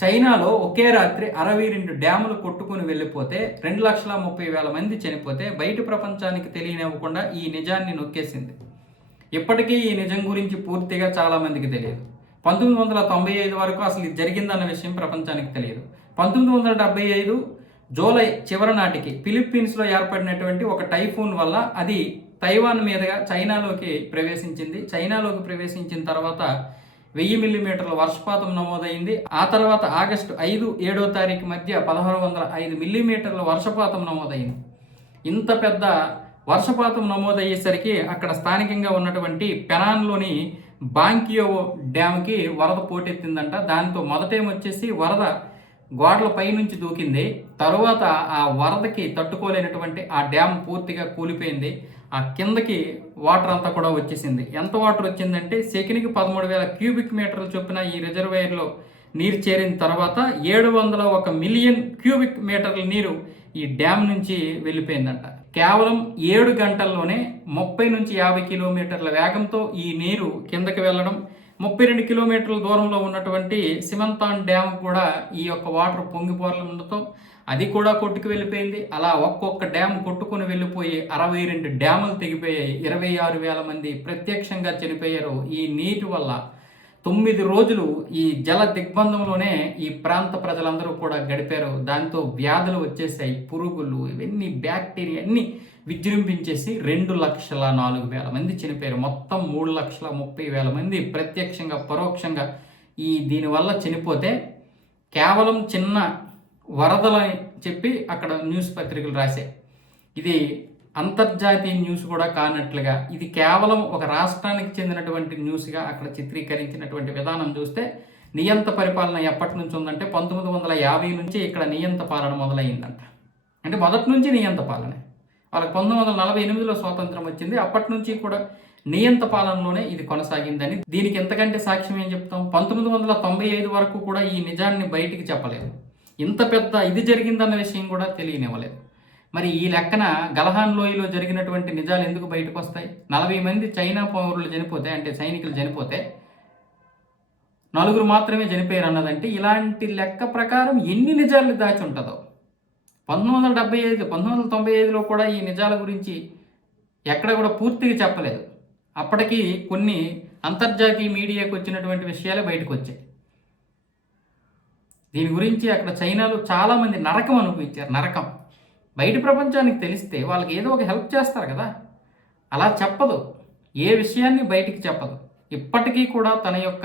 చైనాలో ఒకే రాత్రి 62 డ్యాములు కొట్టుకుని వెళ్ళిపోతే 2,30,000 మంది చనిపోతే బయట ప్రపంచానికి తెలియనివ్వకుండా ఈ నిజాన్ని నొక్కేసింది. ఇప్పటికీ ఈ నిజం గురించి పూర్తిగా చాలా మందికి తెలియదు. 1995 వరకు అసలు ఇది జరిగిందన్న విషయం ప్రపంచానికి తెలియదు. 1975 జూలై చివరి నాటికి ఫిలిప్పీన్స్లో ఏర్పడినటువంటి ఒక టైఫూన్ వల్ల అది తైవాన్ మీదుగా చైనాలోకి ప్రవేశించింది. చైనాలోకి ప్రవేశించిన తర్వాత 1000 మిల్లీమీటర్ల వర్షపాతం నమోదైంది. ఆ తర్వాత ఆగస్టు 5, 7వ తారీఖు మధ్య 1605 మిల్లీమీటర్ల వర్షపాతం నమోదైంది. ఇంత పెద్ద వర్షపాతం నమోదయ్యేసరికి అక్కడ స్థానికంగా ఉన్నటువంటి పెనాన్లోని బాంకియో డ్యామ్కి వరద పోటెత్తిందంట. దాంతో మొదటేమొచ్చేసి వరద గోడల పై నుంచి దూకింది. తరువాత ఆ వరదకి తట్టుకోలేనటువంటి ఆ డ్యామ్ పూర్తిగా కూలిపోయింది. ఆ కిందకి వాటర్ అంతా కూడా వచ్చేసింది. ఎంత వాటర్ వచ్చిందంటే సెకనికి 13,000 క్యూబిక్ మీటర్లు చొప్పున ఈ రిజర్వాయర్లో నీరు చేరిన తర్వాత 701 మిలియన్ క్యూబిక్ మీటర్ల నీరు ఈ డ్యామ్ నుంచి వెళ్ళిపోయిందంట. కేవలం 7 గంటల్లోనే 30 నుంచి 50 కిలోమీటర్ల వేగంతో ఈ నీరు కిందకి వెళ్ళడం, 32 కిలోమీటర్ల దూరంలో ఉన్నటువంటి సిమంతాన్ డ్యామ్ కూడా ఈ యొక్క వాటర్ పొంగిపోవడంతో అది కూడా కొట్టుకు వెళ్ళిపోయింది. అలా ఒక్కొక్క డ్యామ్ కొట్టుకుని వెళ్ళిపోయి 62 డ్యాములు తెగిపోయాయి. 26,000 మంది ప్రత్యక్షంగా చనిపోయారు ఈ నీటి వల్ల. 9 రోజులు ఈ జల దిగ్బంధంలోనే ఈ ప్రాంత ప్రజలందరూ కూడా గడిపారు. దాంతో వ్యాధులు వచ్చేసాయి, పురుగులు, ఇవన్నీ బ్యాక్టీరియా అన్ని విజృంభించేసి 2,04,000 మంది చనిపోయారు. మొత్తం 3,30,000 మంది ప్రత్యక్షంగా పరోక్షంగా ఈ దీనివల్ల చనిపోతే కేవలం చిన్న వరదలని చెప్పి అక్కడ న్యూస్ పత్రికలు రాశాయి. ఇది అంతర్జాతీయ న్యూస్ కూడా కానట్లుగా ఇది కేవలం ఒక రాష్ట్రానికి చెందినటువంటి న్యూస్గా అక్కడ చిత్రీకరించినటువంటి విధానం చూస్తే నియంత పరిపాలన ఎప్పటి నుంచి ఉందంటే 1950 నుంచి ఇక్కడ నియంత పాలన మొదలైందంట. అంటే మొదటి నుంచి నియంత పాలనే. వాళ్ళకి 1948లో స్వాతంత్రం వచ్చింది. అప్పటి నుంచి కూడా నియంత పాలనలోనే ఇది కొనసాగిందని. దీనికి ఎంతకంటే సాక్ష్యం ఏం చెప్తాం? 1995 వరకు కూడా ఈ నిజాన్ని బయటికి చెప్పలేదు. ఇంత పెద్ద ఇది జరిగిందన్న విషయం కూడా తెలియనివ్వలేదు. మరి ఈ లెక్కన గల్హాన్ లోయలో జరిగినటువంటి నిజాలు ఎందుకు బయటకు వస్తాయి? 40 మంది చైనా పౌరులు చనిపోతే, అంటే సైనికులు చనిపోతే 4 మాత్రమే చనిపోయారు అన్నదంటే ఇలాంటి లెక్క ప్రకారం ఎన్ని నిజాలు దాచి ఉంటుందో. 1995, 1995లో కూడా ఈ నిజాల గురించి ఎక్కడ కూడా పూర్తిగా చెప్పలేదు. అప్పటికి కొన్ని అంతర్జాతీయ మీడియాకు వచ్చినటువంటి విషయాలే బయటకు వచ్చాయి. దీని గురించి అక్కడ చైనాలో చాలామంది నరకం అనుభవించారు. నరకం బయట ప్రపంచానికి తెలిస్తే వాళ్ళకి ఏదో ఒక హెల్ప్ చేస్తారు కదా, అలా చెప్పదు. ఏ విషయాన్ని బయటికి చెప్పదు. ఇప్పటికీ కూడా తన యొక్క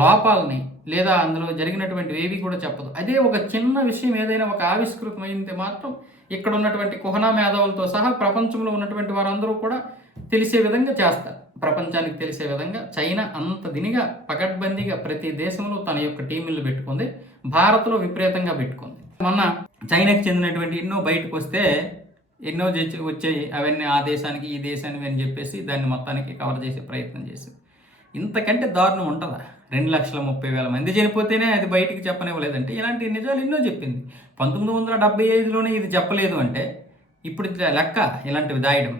లోపాలని లేదా అందులో జరిగినటువంటి ఏవి కూడా చెప్పదు. అదే ఒక చిన్న విషయం ఏదైనా ఒక ఆవిష్కృతమైతే మాత్రం ఇక్కడ ఉన్నటువంటి కుహనా మేధావులతో సహా ప్రపంచంలో ఉన్నటువంటి వారందరూ కూడా తెలిసే విధంగా చేస్తారు. ప్రపంచానికి తెలిసే విధంగా చైనా అంత దినిగా పకడ్బందీగా ప్రతి దేశంలో తన యొక్క టీములు పెట్టుకుంది. భారత్లో విపరీతంగా పెట్టుకుంది. మొన్న చైనాకి చెందినటువంటి ఎన్నో బయటకు వస్తే ఎన్నో వచ్చాయి. అవన్నీ ఆ దేశానికి ఈ దేశానికి అని చెప్పేసి దాన్ని మొత్తానికి కవర్ చేసే ప్రయత్నం చేసింది. ఇంతకంటే దారుణం ఉంటుందా? 2,30,000 మంది చనిపోతేనే అది బయటికి చెప్పనివ్వలేదంటే ఇలాంటి నిజాలు ఎన్నో చెప్పింది. 1975లోనే ఇది చెప్పలేదు అంటే ఇప్పుడు లెక్క ఇలాంటివి దాయడం.